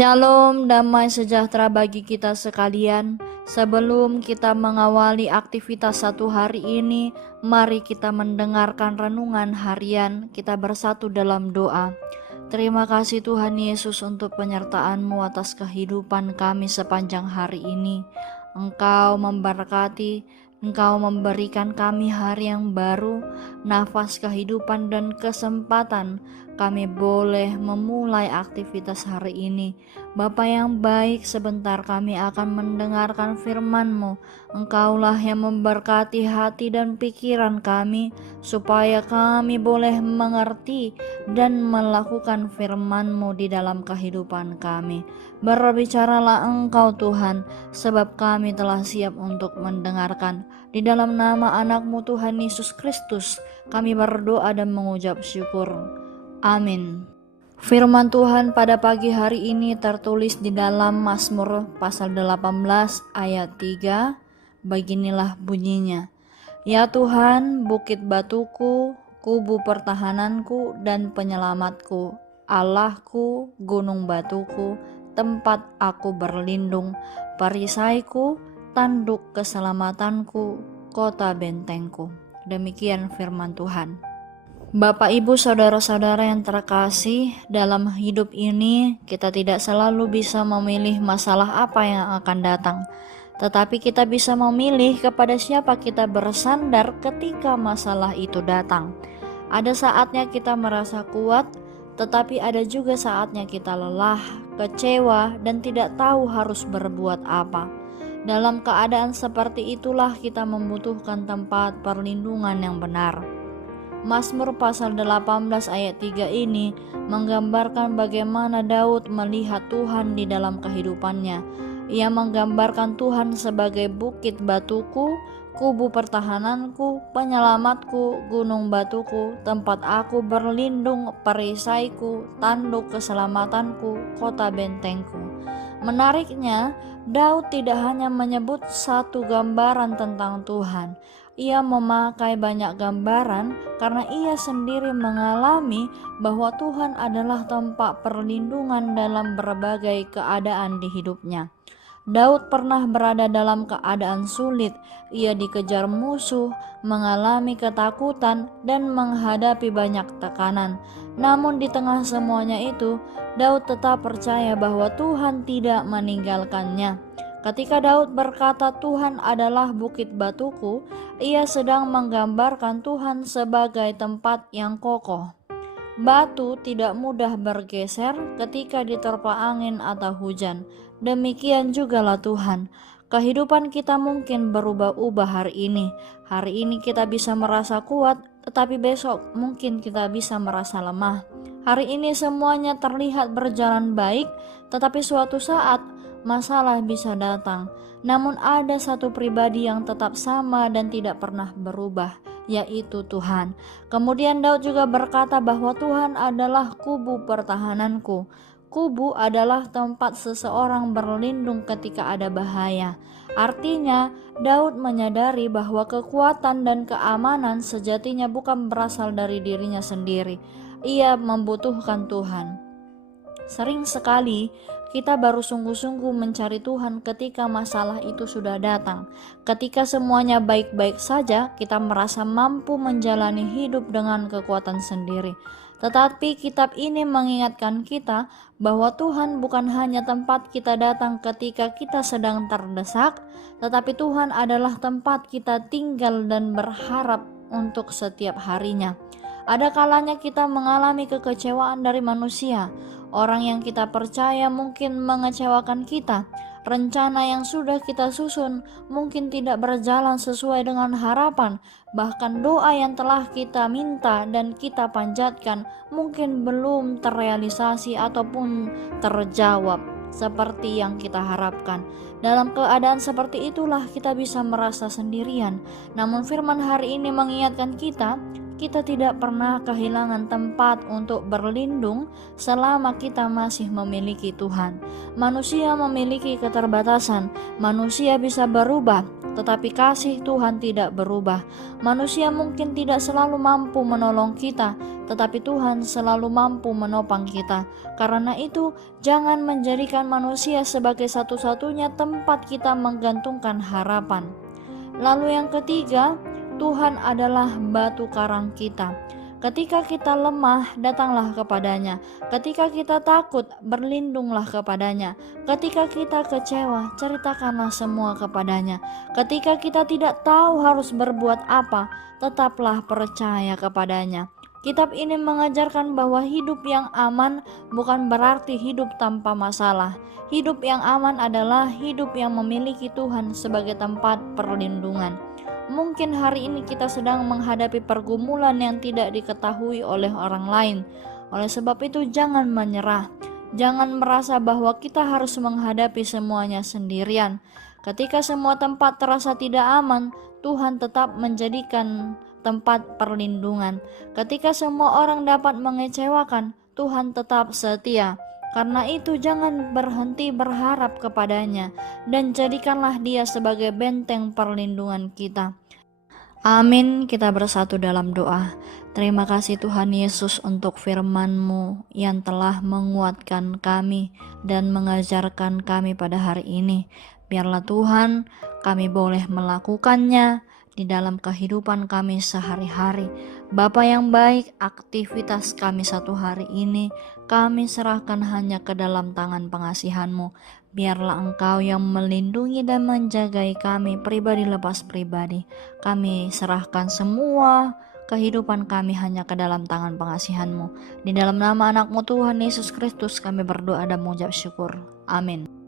Shalom, damai sejahtera bagi kita sekalian. Sebelum kita mengawali aktivitas satu hari ini, mari kita mendengarkan renungan harian. Kita bersatu dalam doa. Terima kasih Tuhan Yesus untuk penyertaan-Mu atas kehidupan kami sepanjang hari ini. Engkau memberkati, Engkau memberikan kami hari yang baru, nafas kehidupan dan kesempatan kami boleh memulai aktivitas hari ini. Bapa yang baik, sebentar kami akan mendengarkan firman-Mu. Engkaulah yang memberkati hati dan pikiran kami, supaya kami boleh mengerti dan melakukan firman-Mu di dalam kehidupan kami. Berbicaralah Engkau Tuhan, sebab kami telah siap untuk mendengarkan. Di dalam nama anak-Mu Tuhan Yesus Kristus, kami berdoa dan mengucap syukur. Amin. Firman Tuhan pada pagi hari ini tertulis di dalam Mazmur pasal 18 ayat 3. Beginilah bunyinya. Ya Tuhan, bukit batuku, kubu pertahananku dan penyelamatku, Allahku, gunung batuku, tempat aku berlindung, perisaiku, tanduk keselamatanku, kota bentengku. Demikian firman Tuhan. Bapak, Ibu, saudara-saudara yang terkasih, dalam hidup ini kita tidak selalu bisa memilih masalah apa yang akan datang, tetapi kita bisa memilih kepada siapa kita bersandar ketika masalah itu datang. Ada saatnya kita merasa kuat, tetapi ada juga saatnya kita lelah, kecewa, dan tidak tahu harus berbuat apa. Dalam keadaan seperti itulah kita membutuhkan tempat perlindungan yang benar. Mazmur pasal 18 ayat 3 ini menggambarkan bagaimana Daud melihat Tuhan di dalam kehidupannya. Ia menggambarkan Tuhan sebagai bukit batuku, kubu pertahananku, penyelamatku, gunung batuku, tempat aku berlindung, perisaiku, tanduk keselamatanku, kota bentengku. Menariknya, Daud tidak hanya menyebut satu gambaran tentang Tuhan. Ia memakai banyak gambaran karena ia sendiri mengalami bahwa Tuhan adalah tempat perlindungan dalam berbagai keadaan di hidupnya. Daud pernah berada dalam keadaan sulit. Ia dikejar musuh, mengalami ketakutan, dan menghadapi banyak tekanan. Namun di tengah semuanya itu, Daud tetap percaya bahwa Tuhan tidak meninggalkannya. Ketika Daud berkata Tuhan adalah bukit batuku, ia sedang menggambarkan Tuhan sebagai tempat yang kokoh. Batu tidak mudah bergeser ketika diterpa angin atau hujan. Demikian jugalah Tuhan. Kehidupan kita mungkin berubah-ubah hari ini. Hari ini kita bisa merasa kuat, tetapi besok mungkin kita bisa merasa lemah. Hari ini semuanya terlihat berjalan baik, tetapi suatu saat masalah bisa datang. Namun ada satu pribadi yang tetap sama dan tidak pernah berubah, yaitu Tuhan. Kemudian Daud juga berkata bahwa Tuhan adalah kubu pertahananku. Kubu adalah tempat seseorang berlindung ketika ada bahaya. Artinya, Daud menyadari bahwa kekuatan dan keamanan sejatinya bukan berasal dari dirinya sendiri. Ia membutuhkan Tuhan. Sering sekali kita baru sungguh-sungguh mencari Tuhan ketika masalah itu sudah datang. Ketika semuanya baik-baik saja, kita merasa mampu menjalani hidup dengan kekuatan sendiri. Tetapi kitab ini mengingatkan kita bahwa Tuhan bukan hanya tempat kita datang ketika kita sedang terdesak, tetapi Tuhan adalah tempat kita tinggal dan berharap untuk setiap harinya. Ada kalanya kita mengalami kekecewaan dari manusia. Orang yang kita percaya mungkin mengecewakan kita. Rencana yang sudah kita susun mungkin tidak berjalan sesuai dengan harapan. Bahkan doa yang telah kita minta dan kita panjatkan mungkin belum terrealisasi ataupun terjawab seperti yang kita harapkan. Dalam keadaan seperti itulah kita bisa merasa sendirian. Namun firman hari ini mengingatkan kita tidak pernah kehilangan tempat untuk berlindung selama kita masih memiliki Tuhan. Manusia memiliki keterbatasan, manusia bisa berubah, tetapi kasih Tuhan tidak berubah. Manusia mungkin tidak selalu mampu menolong kita, tetapi Tuhan selalu mampu menopang kita. Karena itu, jangan menjadikan manusia sebagai satu-satunya tempat kita menggantungkan harapan. Lalu yang ketiga, Tuhan adalah batu karang kita. Ketika kita lemah, datanglah kepadanya. Ketika kita takut, berlindunglah kepadanya. Ketika kita kecewa, ceritakanlah semua kepadanya. Ketika kita tidak tahu harus berbuat apa, tetaplah percaya kepadanya. Kitab ini mengajarkan bahwa hidup yang aman bukan berarti hidup tanpa masalah. Hidup yang aman adalah hidup yang memiliki Tuhan sebagai tempat perlindungan. Mungkin hari ini kita sedang menghadapi pergumulan yang tidak diketahui oleh orang lain. Oleh sebab itu, jangan menyerah. Jangan merasa bahwa kita harus menghadapi semuanya sendirian. Ketika semua tempat terasa tidak aman, Tuhan tetap menjadikan tempat perlindungan. Ketika semua orang dapat mengecewakan, Tuhan tetap setia. Karena itu jangan berhenti berharap kepadanya dan jadikanlah Dia sebagai benteng perlindungan kita. Amin. Kita bersatu dalam doa. Terima kasih Tuhan Yesus untuk firman-Mu yang telah menguatkan kami dan mengajarkan kami pada hari ini. Biarlah Tuhan kami boleh melakukannya di dalam kehidupan kami sehari-hari. Bapa yang baik, aktivitas kami satu hari ini kami serahkan hanya ke dalam tangan pengasihan-Mu. Biarlah Engkau yang melindungi dan menjagai kami pribadi lepas pribadi. Kami serahkan semua kehidupan kami hanya ke dalam tangan pengasihan-Mu. Di dalam nama anak-Mu Tuhan Yesus Kristus kami berdoa dan mengucap syukur. Amin.